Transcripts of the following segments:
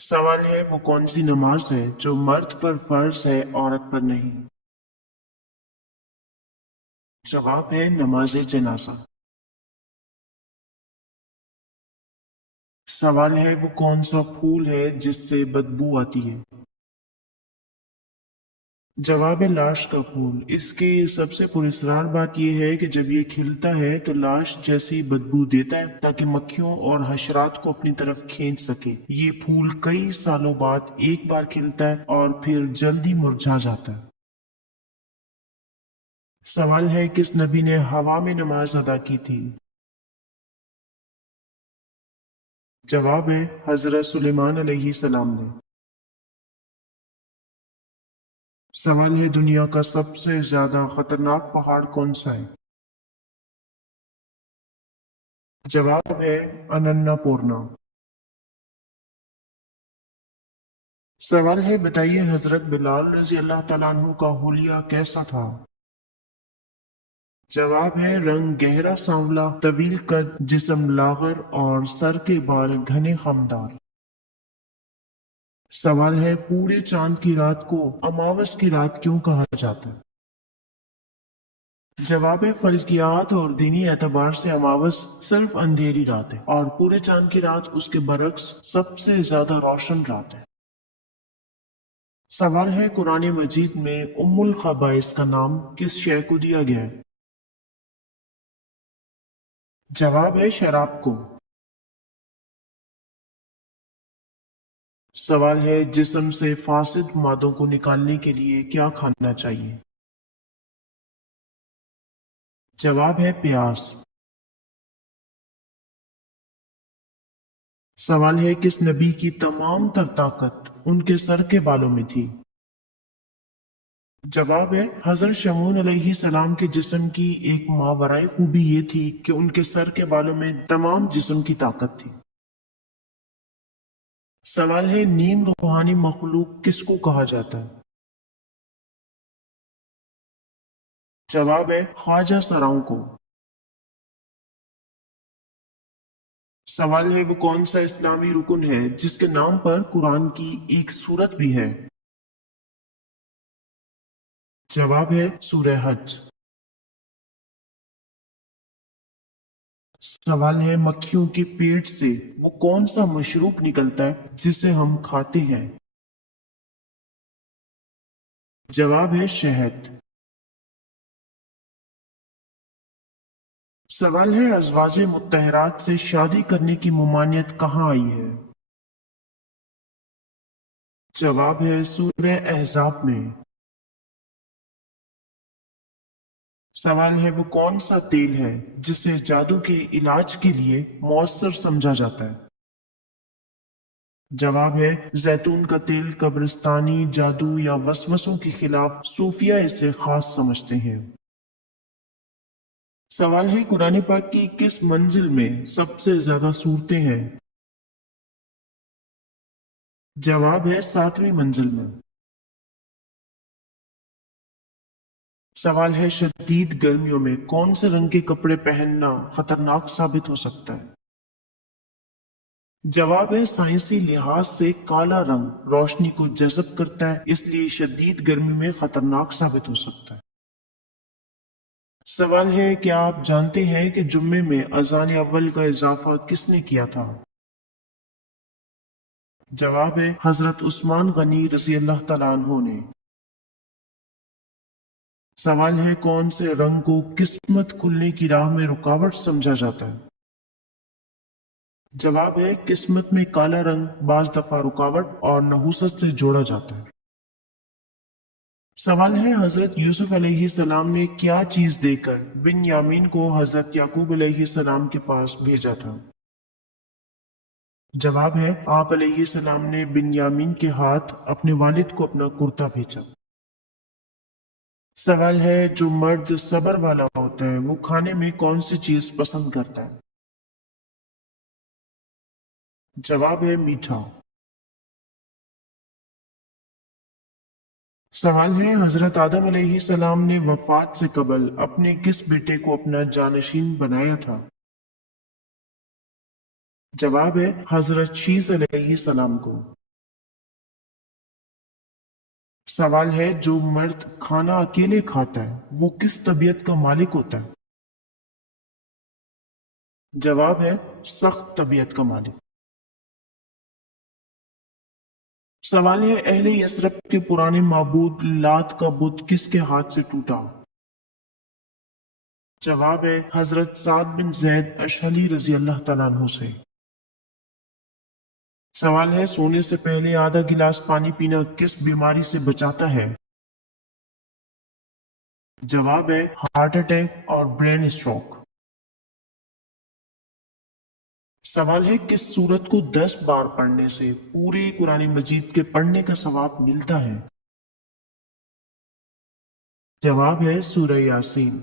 سوال ہے وہ کون سی نماز ہے جو مرد پر فرض ہے عورت پر نہیں؟ جواب ہے نماز جنازہ۔ سوال ہے وہ کون سا پھول ہے جس سے بدبو آتی ہے؟ جواب ہے لاش کا پھول۔ اس کی سب سے پراسرار بات یہ ہے کہ جب یہ کھلتا ہے تو لاش جیسی بدبو دیتا ہے تاکہ مکھیوں اور حشرات کو اپنی طرف کھینچ سکے۔ یہ پھول کئی سالوں بعد ایک بار کھلتا ہے اور پھر جلدی مرجھا جاتا ہے۔ سوال ہے کس نبی نے ہوا میں نماز ادا کی تھی؟ جواب ہے حضرت سلیمان علیہ السلام نے۔ سوال ہے دنیا کا سب سے زیادہ خطرناک پہاڑ کون سا ہے؟ جواب ہے اننا پورنا۔ سوال ہے بتائیے حضرت بلال رضی اللہ تعالیٰ عنہ کا حلیہ کیسا تھا؟ جواب ہے رنگ گہرا سانولا، طویل قد، جسم لاغر اور سر کے بال گھنے خمدار۔ سوال ہے پورے چاند کی رات کو اماوس کی رات کیوں کہا جاتا ہے؟ جواب ہے فلکیات اور دینی اعتبار سے اماوس صرف اندھیری رات ہے اور پورے چاند کی رات اس کے برعکس سب سے زیادہ روشن رات ہے۔ سوال ہے قرآن مجید میں ام الخبائث کا نام کس شے کو دیا گیا ہے؟ جواب ہے شراب کو۔ سوال ہے جسم سے فاسد مادوں کو نکالنے کے لیے کیا کھانا چاہیے؟ جواب ہے پیاز۔ سوال ہے کس نبی کی تمام تر طاقت ان کے سر کے بالوں میں تھی؟ جواب ہے حضرت شمعون علیہ السلام کے جسم کی ایک ماورائی خوبی یہ تھی کہ ان کے سر کے بالوں میں تمام جسم کی طاقت تھی۔ سوال ہے نیم روحانی مخلوق کس کو کہا جاتا ہے؟ جواب ہے خواجہ سراؤں کو۔ سوال ہے وہ کون سا اسلامی رکن ہے جس کے نام پر قرآن کی ایک سورت بھی ہے؟ جواب ہے سورہ حج۔ سوال ہے مکھیوں کے پیٹ سے وہ کون سا مشروب نکلتا ہے جسے ہم کھاتے ہیں؟ جواب ہے شہد۔ سوال ہے ازواج مطہرات سے شادی کرنے کی ممانعت کہاں آئی ہے؟ جواب ہے سورہ احزاب میں۔ سوال ہے وہ کون سا تیل ہے جسے جادو کے علاج کے لیے مؤثر سمجھا جاتا ہے؟ جواب ہے زیتون کا تیل۔ قبرستانی جادو یا وسوسوں کے خلاف صوفیہ اسے خاص سمجھتے ہیں۔ سوال ہے قرآن پاک کی کس منزل میں سب سے زیادہ صورتیں ہیں؟ جواب ہے 7ویں منزل میں۔ سوال ہے شدید گرمیوں میں کون سے رنگ کے کپڑے پہننا خطرناک ثابت ہو سکتا ہے؟ جواب ہے سائنسی لحاظ سے کالا رنگ روشنی کو جذب کرتا ہے، اس لیے شدید گرمی میں خطرناک ثابت ہو سکتا ہے۔ سوال ہے کیا آپ جانتے ہیں کہ جمعے میں اذان اول کا اضافہ کس نے کیا تھا؟ جواب ہے حضرت عثمان غنی رضی اللہ تعالیٰ عنہ نے۔ سوال ہے کون سے رنگ کو قسمت کھلنے کی راہ میں رکاوٹ سمجھا جاتا ہے؟ جواب ہے قسمت میں کالا رنگ بعض دفعہ رکاوٹ اور نحوست سے جوڑا جاتا ہے۔ سوال ہے حضرت یوسف علیہ السلام نے کیا چیز دے کر بن یامین کو حضرت یعقوب علیہ السلام کے پاس بھیجا تھا؟ جواب ہے آپ علیہ السلام نے بن یامین کے ہاتھ اپنے والد کو اپنا کرتا بھیجا۔ سوال ہے جو مرد صبر والا ہوتا ہے وہ کھانے میں کون سی چیز پسند کرتا ہے؟ جواب ہے میٹھا۔ سوال ہے حضرت آدم علیہ السلام نے وفات سے قبل اپنے کس بیٹے کو اپنا جانشین بنایا تھا؟ جواب ہے حضرت شیس علیہ السلام کو۔ سوال ہے جو مرد کھانا اکیلے کھاتا ہے وہ کس طبیعت کا مالک ہوتا ہے؟ جواب ہے سخت طبیعت کا مالک۔ سوال ہے اہل یثرب کے پرانے معبود لات کا بت کس کے ہاتھ سے ٹوٹا؟ جواب ہے حضرت سعد بن زید اشہلی رضی اللہ تعالیٰ عنہ سے۔ سوال ہے سونے سے پہلے آدھا گلاس پانی پینا کس بیماری سے بچاتا ہے؟ جواب ہے ہارٹ اٹیک اور برین اسٹروک۔ سوال ہے کس سورت کو 10 بار پڑھنے سے پورے قرآن مجید کے پڑھنے کا ثواب ملتا ہے؟ جواب ہے سورہ یاسین۔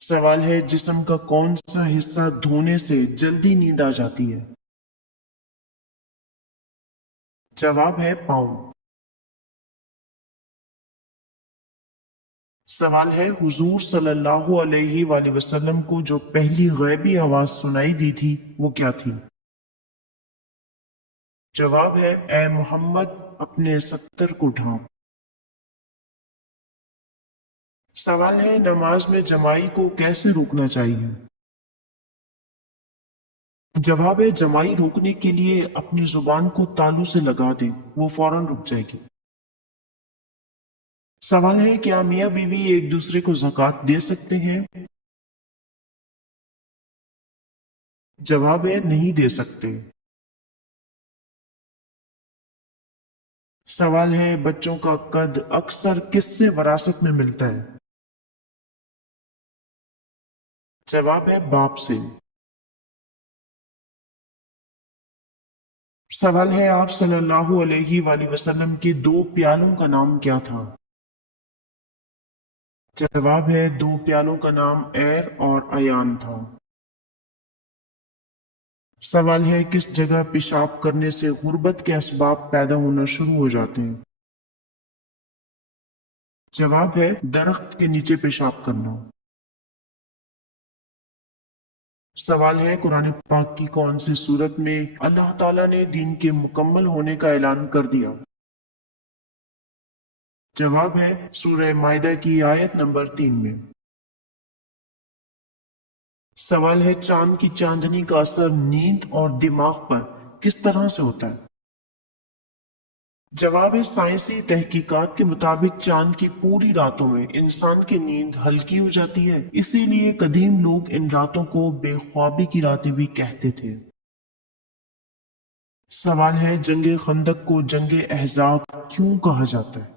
سوال ہے جسم کا کون سا حصہ دھونے سے جلدی نیند آ جاتی ہے؟ جواب ہے پاؤں۔ سوال ہے حضور صلی اللہ علیہ وآلہ وسلم کو جو پہلی غیبی آواز سنائی دی تھی وہ کیا تھی؟ جواب ہے اے محمد اپنے ستر کو ڈھانپ۔ سوال ہے نماز میں جمائی کو کیسے روکنا چاہیے؟ جواب ہے جمائی روکنے کے لیے اپنی زبان کو تالو سے لگا دیں وہ فوراً رک جائے گی۔ سوال ہے کیا میاں بیوی ایک دوسرے کو زکوٰۃ دے سکتے ہیں؟ جواب ہے نہیں دے سکتے۔ سوال ہے بچوں کا قد اکثر کس سے وراثت میں ملتا ہے؟ جواب ہے باپ سے۔ سوال ہے آپ صلی اللہ علیہ وآلہ وسلم کے 2 پیالوں کا نام کیا تھا؟ جواب ہے 2 پیالوں کا نام ایر اور ایان تھا۔ سوال ہے کس جگہ پیشاب کرنے سے غربت کے اسباب پیدا ہونا شروع ہو جاتے ہیں؟ جواب ہے درخت کے نیچے پیشاب کرنا۔ سوال ہے قرآن پاک کی کون سی صورت میں اللہ تعالیٰ نے دین کے مکمل ہونے کا اعلان کر دیا؟ جواب ہے سورہ مائدہ کی آیت نمبر 3 میں۔ سوال ہے چاند کی چاندنی کا اثر نیند اور دماغ پر کس طرح سے ہوتا ہے؟ جواب ہے سائنسی تحقیقات کے مطابق چاند کی پوری راتوں میں انسان کی نیند ہلکی ہو جاتی ہے، اسی لیے قدیم لوگ ان راتوں کو بے خوابی کی راتیں بھی کہتے تھے۔ سوال ہے جنگ خندق کو جنگ احزاب کیوں کہا جاتا ہے؟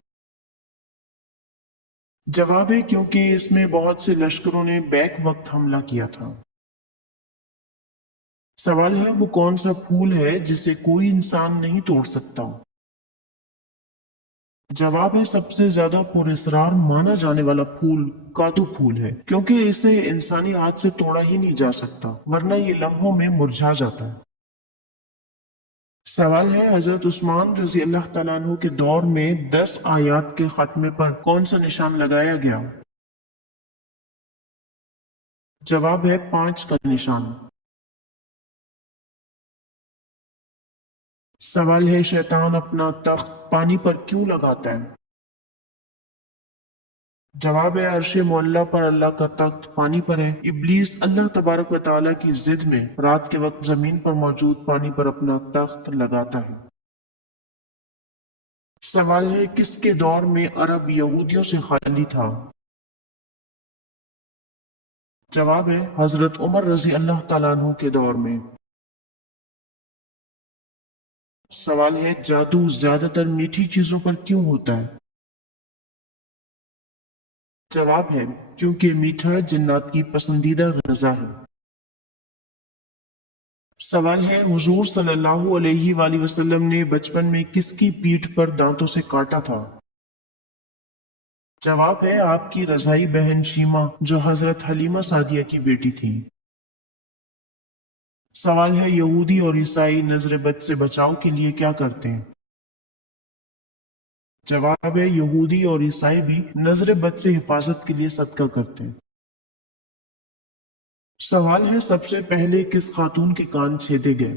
جواب ہے کیونکہ اس میں بہت سے لشکروں نے بیک وقت حملہ کیا تھا۔ سوال ہے وہ کون سا پھول ہے جسے کوئی انسان نہیں توڑ سکتا؟ جواب ہے سب سے زیادہ پر اسرار مانا جانے والا پھول کادو پھول ہے کیونکہ اسے انسانی ہاتھ سے توڑا ہی نہیں جا سکتا ورنہ یہ لمحوں میں مرجھا جاتا ہے۔ سوال ہے حضرت عثمان رضی اللہ تعالیٰ عنہ کے دور میں 10 آیات کے خاتمے پر کون سا نشان لگایا گیا؟ جواب ہے 5 کا نشان۔ سوال ہے شیطان اپنا تخت پانی پر کیوں لگاتا ہے؟ جواب ہے عرش معلیٰ پر اللہ کا تخت پانی پر ہے، ابلیس اللہ تبارک و تعالیٰ کی ضد میں رات کے وقت زمین پر موجود پانی پر اپنا تخت لگاتا ہے۔ سوال ہے کس کے دور میں عرب یہودیوں سے خالی تھا؟ جواب ہے حضرت عمر رضی اللہ تعالیٰ عنہ کے دور میں۔ سوال ہے جادو زیادہ تر میٹھی چیزوں پر کیوں ہوتا ہے؟ جواب ہے کیونکہ میٹھا جنات کی پسندیدہ غذا ہے۔ سوال ہے حضور صلی اللہ علیہ وآلہ وسلم نے بچپن میں کس کی پیٹھ پر دانتوں سے کاٹا تھا؟ جواب ہے آپ کی رضائی بہن شیمہ جو حضرت حلیمہ سعدیہ کی بیٹی تھی۔ سوال ہے یہودی اور عیسائی نظر بد سے بچاؤ کے لیے کیا کرتے ہیں؟ جواب ہے یہودی اور عیسائی بھی نظر بد سے حفاظت کے لیے صدقہ کرتے ہیں۔ سوال ہے سب سے پہلے کس خاتون کے کان چھیدے گئے؟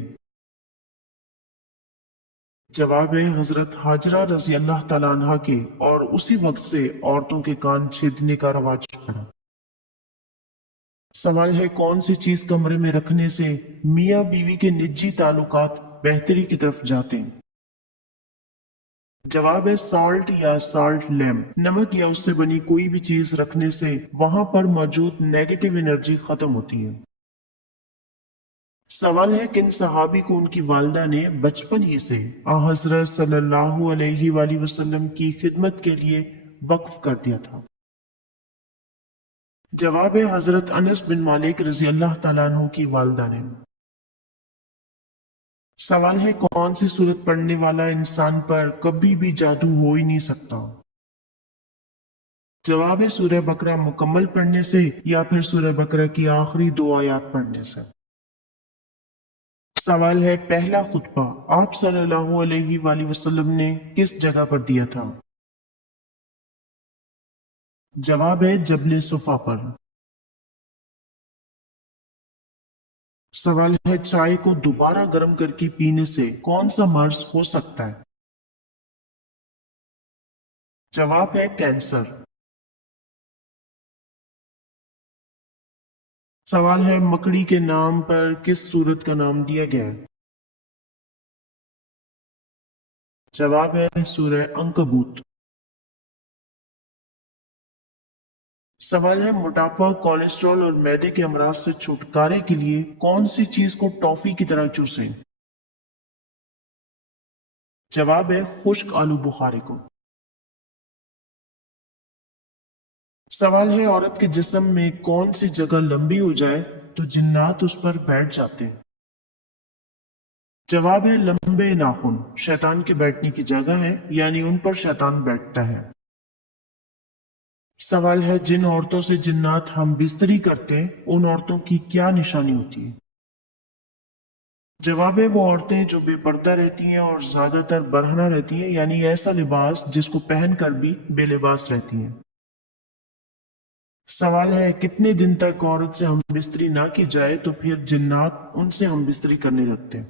جواب ہے حضرت حاجرہ رضی اللہ تعالیٰ عنہ کے، اور اسی وقت سے عورتوں کے کان چھیدنے کا رواج پڑا۔ سوال ہے کون سی چیز کمرے میں رکھنے سے میاں بیوی کے نجی تعلقات بہتری کی طرف جاتے ہیں؟ جواب ہے سالٹ یا سالٹ لیمپ، نمک یا اس سے بنی کوئی بھی چیز رکھنے سے وہاں پر موجود نیگیٹو انرجی ختم ہوتی ہے۔ سوال ہے کن صحابی کو ان کی والدہ نے بچپن ہی سے حضرت صلی اللہ علیہ وآلہ وسلم کی خدمت کے لیے وقف کر دیا تھا؟ جواب ہے حضرت انس بن مالک رضی اللہ تعالیٰ عنہ کی والدہ نے۔ سوال ہے کون سی سورت پڑھنے والا انسان پر کبھی بھی جادو ہو ہی نہیں سکتا؟ جواب ہے سورہ بقرہ مکمل پڑھنے سے یا پھر سورہ بقرہ کی آخری 2 آیات پڑھنے سے۔ سوال ہے پہلا خطبہ آپ صلی اللہ علیہ وآلہ وسلم نے کس جگہ پر دیا تھا؟ جواب ہے جبل صفا پر۔ سوال ہے چائے کو دوبارہ گرم کر کے پینے سے کون سا مرض ہو سکتا ہے؟ جواب ہے کینسر۔ سوال ہے مکڑی کے نام پر کس سورت کا نام دیا گیا ہے؟ جواب ہے سورہ عنکبوت۔ سوال ہے موٹاپا، کولیسٹرول اور معدے کے امراض سے چھٹکارے کے لیے کون سی چیز کو ٹافی کی طرح چوسیں؟ جواب ہے خشک آلو بخارے کو۔ سوال ہے عورت کے جسم میں کون سی جگہ لمبی ہو جائے تو جنات اس پر بیٹھ جاتے ہیں؟ جواب ہے لمبے ناخن، شیطان کے بیٹھنے کی جگہ ہے، یعنی ان پر شیطان بیٹھتا ہے۔ سوال ہے جن عورتوں سے جنات ہم بستری کرتے ہیں ان عورتوں کی کیا نشانی ہوتی ہے؟ جواب ہے وہ عورتیں جو بے پردہ رہتی ہیں اور زیادہ تر برہنہ رہتی ہیں، یعنی ایسا لباس جس کو پہن کر بھی بے لباس رہتی ہیں۔ سوال ہے کتنے دن تک عورت سے ہم بستری نہ کی جائے تو پھر جنات ان سے ہم بستری کرنے لگتے ہیں؟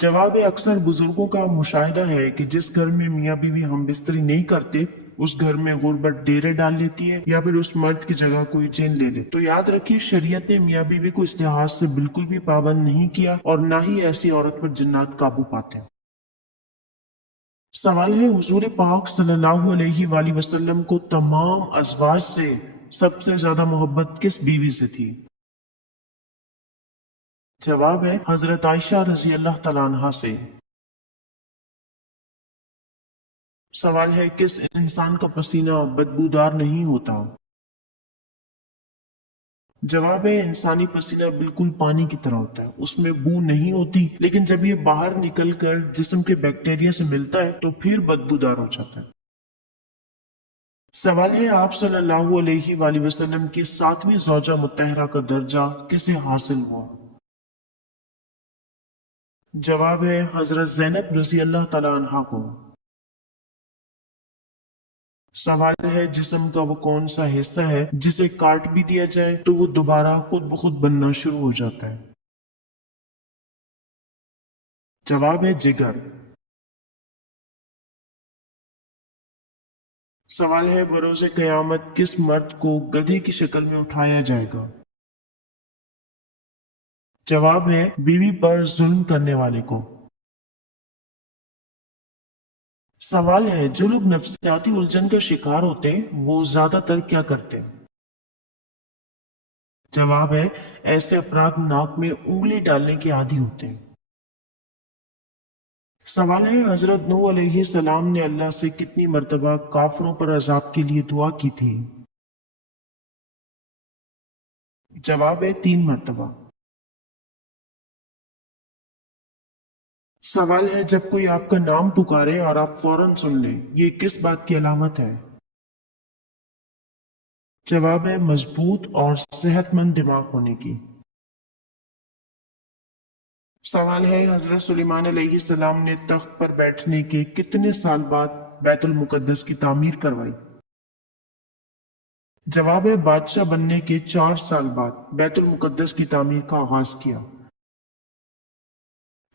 جواب ہے اکثر بزرگوں کا مشاہدہ ہے کہ جس گھر میں میاں بیوی ہم بستری نہیں کرتے اس گھر میں غربت ڈیرے ڈال لیتی ہے یا پھر اس مرد کی جگہ کوئی جن لے لے۔ تو یاد رکھیے شریعت نے میاں بیوی کو اس لحاظ سے بالکل بھی پابند نہیں کیا اور نہ ہی ایسی عورت پر جنات قابو پاتے ہیں۔ سوال ہے حضور پاک صلی اللہ علیہ وآلہ وسلم کو تمام ازواج سے سب سے زیادہ محبت کس بیوی سے تھی؟ جواب ہے حضرت عائشہ رضی اللہ تعالیٰ عنہا سے۔ سوال ہے کس انسان کا پسینہ بدبودار نہیں ہوتا؟ جواب ہے انسانی پسینہ بالکل پانی کی طرح ہوتا ہے، اس میں بو نہیں ہوتی، لیکن جب یہ باہر نکل کر جسم کے بیکٹیریا سے ملتا ہے تو پھر بدبودار ہو جاتا ہے۔ سوال ہے آپ صلی اللہ علیہ وآلہ وسلم کی 7ویں زوجہ مطہرہ کا درجہ کسے حاصل ہوا؟ جواب ہے حضرت زینب رضی اللہ تعالی عنہا کو۔ سوال ہے جسم کا وہ کون سا حصہ ہے جسے کاٹ بھی دیا جائے تو وہ دوبارہ خود بخود بننا شروع ہو جاتا ہے؟ جواب ہے جگر۔ سوال ہے بروز قیامت کس مرد کو گدھے کی شکل میں اٹھایا جائے گا؟ جواب ہے بیوی پر ظلم کرنے والے کو۔ سوال ہے جو لوگ نفسیاتی الجھن کا شکار ہوتے ہیں وہ زیادہ تر کیا کرتے ہیں؟ جواب ہے ایسے افراد ناک میں انگلی ڈالنے کے عادی ہوتے ہیں۔ سوال ہے حضرت نوح علیہ السلام نے اللہ سے کتنی مرتبہ کافروں پر عذاب کے لیے دعا کی تھی؟ جواب ہے 3 مرتبہ۔ سوال ہے جب کوئی آپ کا نام پکارے اور آپ فوراً سن لیں یہ کس بات کی علامت ہے؟ جواب ہے مضبوط اور صحت مند دماغ ہونے کی۔ سوال ہے حضرت سلیمان علیہ السلام نے تخت پر بیٹھنے کے کتنے سال بعد بیت المقدس کی تعمیر کروائی؟ جواب ہے بادشاہ بننے کے 4 سال بعد بیت المقدس کی تعمیر کا آغاز کیا۔